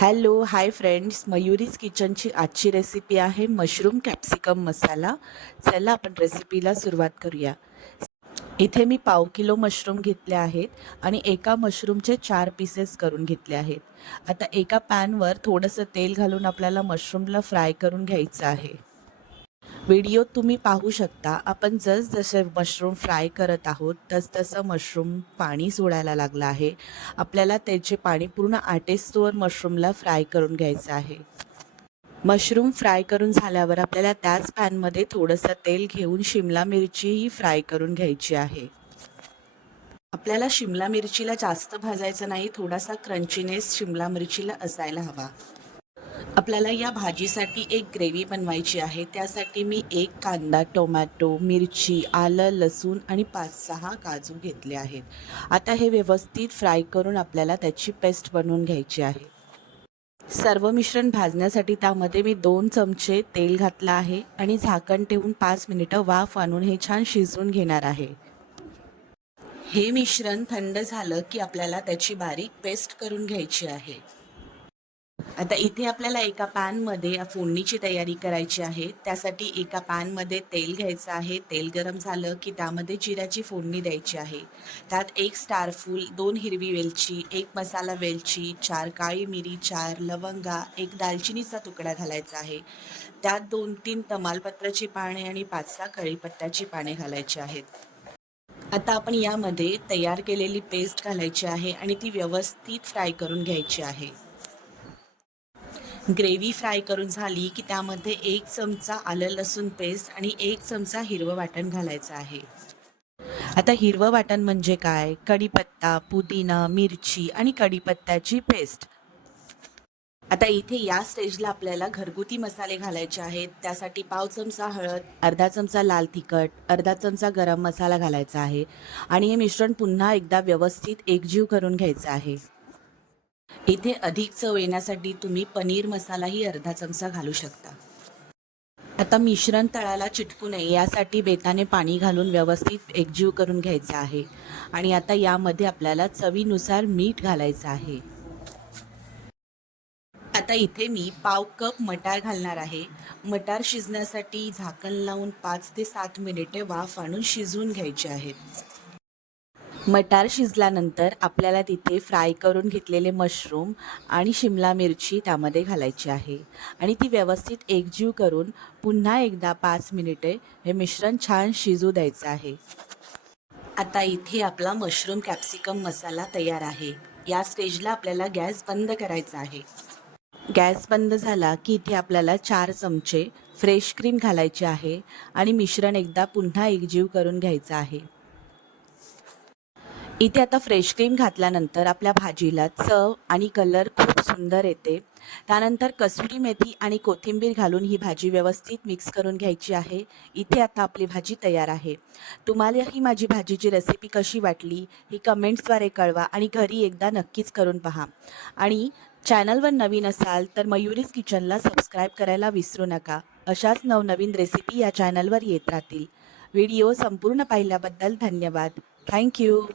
Hello hi friends मयुरीज किचनची आजची recipe आहे मशरूम कॅप्सिकम मसाला चला आपण रेसिपीला सुरुवात करूया. इथे मी पाव किलो मशरूम घेतले आहेत आणि एका मशरूमचे चार पीसेस करून घेतले आहेत. आता एका पॅनवर थोडंसं तेल घालून आपल्याला मशरूमला फ्राय करून घ्यायचं आहे. व्हिडिओत तुम्ही पाहू शकता. आपण जसजसे मशरूम फ्राय करत आहोत तसतसं मशरूम पाणी सोडायला लागलं आहे. आपल्याला त्याचे पाणी पूर्ण आटेस्तोवर मशरूमला फ्राय करून घ्यायचं आहे. मशरूम फ्राय करून झाल्यावर आपल्याला त्याच पॅनमध्ये थोडंसं तेल घेऊन शिमला मिरचीही फ्राय करून घ्यायची आहे. आपल्याला शिमला मिरचीला जास्त भाजायचं नाही थोडासा क्रंचीनेस शिमला मिरचीला असायला हवा. आपल्याला या भाजीसाठी एक ग्रेव्ही बनवायची आहे. त्यासाठी मी एक कांदा टोमॅटो मिरची आलं लसूण आणि पाच सहा काजू घेतले आहेत. आता हे व्यवस्थित फ्राय करून आपल्याला त्याची पेस्ट बनवून घ्यायची आहे. सर्व मिश्रण भाजण्यासाठी त्यामध्ये मी दोन चमचे तेल घातलं आहे आणि झाकण ठेवून पाच मिनिटं वाफ आणून हे छान शिजवून घेणार आहे. हे मिश्रण थंड झालं की आपल्याला त्याची बारीक पेस्ट करून घ्यायची आहे. आता इथे आपल्याला एका पॅनमध्ये फोडणीची तयारी करायची आहे. त्यासाठी एका पॅनमध्ये तेल घ्यायचं आहे. तेल गरम झालं की त्यामध्ये जिऱ्याची फोडणी द्यायची आहे. त्यात एक स्टारफूल दोन हिरवी वेलची एक मसाला वेलची चार काळी मिरी चार लवंगा एक दालचिनीचा तुकडा घालायचा आहे. त्यात दोन तीन तमालपत्राची पाने आणि पाच सहा कळीपत्त्याची पाने घालायची आहेत. आता आपण यामध्ये तयार केलेली पेस्ट घालायची आहे आणि ती व्यवस्थित फ्राय करून घ्यायची आहे. ग्रेव्ही फ्राय करून झाली की त्यामध्ये एक चमचा आलं लसूण पेस्ट आणि एक चमचा हिरवं वाटण घालायचं आहे. आता हिरवं वाटण म्हणजे काय? कढीपत्ता पुदिना मिरची आणि कढीपत्त्याची पेस्ट. आता इथे या स्टेजला आपल्याला घरगुती मसाले घालायचे आहेत. त्यासाठी पाव चमचा हळद अर्धा चमचा लाल तिखट अर्धा चमचा गरम मसाला घालायचा आहे. आणि हे मिश्रण पुन्हा एकदा व्यवस्थित एकजीव करून घ्यायचं आहे. इथे अधिक चव येण्यासाठी तुम्ही पनीर मसालाही अर्धा चमचा घालू शकता. आता मिश्रण तळाला चिटकू नये यासाठी बेताने पाणी घालून व्यवस्थित एकजीव करून घ्यायचं आहे. आणि आता यामध्ये आपल्याला चवीनुसार मीठ घालायचं आहे. आता इथे मी पाव कप मटार घालणार आहे. मटार शिजण्यासाठी झाकण लावून पाच ते सात मिनिटे वाफ आणून शिजवून घ्यायचे आहेत. मटार शिजल्यानंतर आपल्याला तिथे फ्राय करून घेतलेले मशरूम आणि शिमला मिरची त्यामध्ये घालायची आहे. आणि ती व्यवस्थित एकजीव करून पुन्हा एकदा पाच मिनिटे हे मिश्रण छान शिजू द्यायचं आहे. आता इथे आपला मशरूम कॅप्सिकम मसाला तयार आहे. या स्टेजला आपल्याला गॅस बंद करायचा आहे. गॅस बंद झाला की इथे आपल्याला चार चमचे फ्रेश क्रीम घालायचे आहे आणि मिश्रण एकदा पुन्हा एकजीव करून घ्यायचं आहे. इथे आता फ्रेश क्रीम घातल्यानंतर आपल्या भाजीला चव आणि कलर खूप सुंदर येते. त्यानंतर कसुरी मेथी आणि कोथिंबीर घालून ही भाजी व्यवस्थित मिक्स करून घ्यायची आहे. इथे आता आपली भाजी तयार आहे. तुम्हाला ही माझी भाजीची रेसिपी कशी वाटली ही कमेंट्सद्वारे कळवा आणि घरी एकदा नक्कीच करून पहा. आणि चॅनलवर नवीन असाल तर मयुरीज किचनला सबस्क्राईब करायला विसरू नका. अशाच नवनवीन रेसिपी या चॅनलवर येत राहतील. व्हिडिओ संपूर्ण पाहिल्याबद्दल धन्यवाद. थँक्यू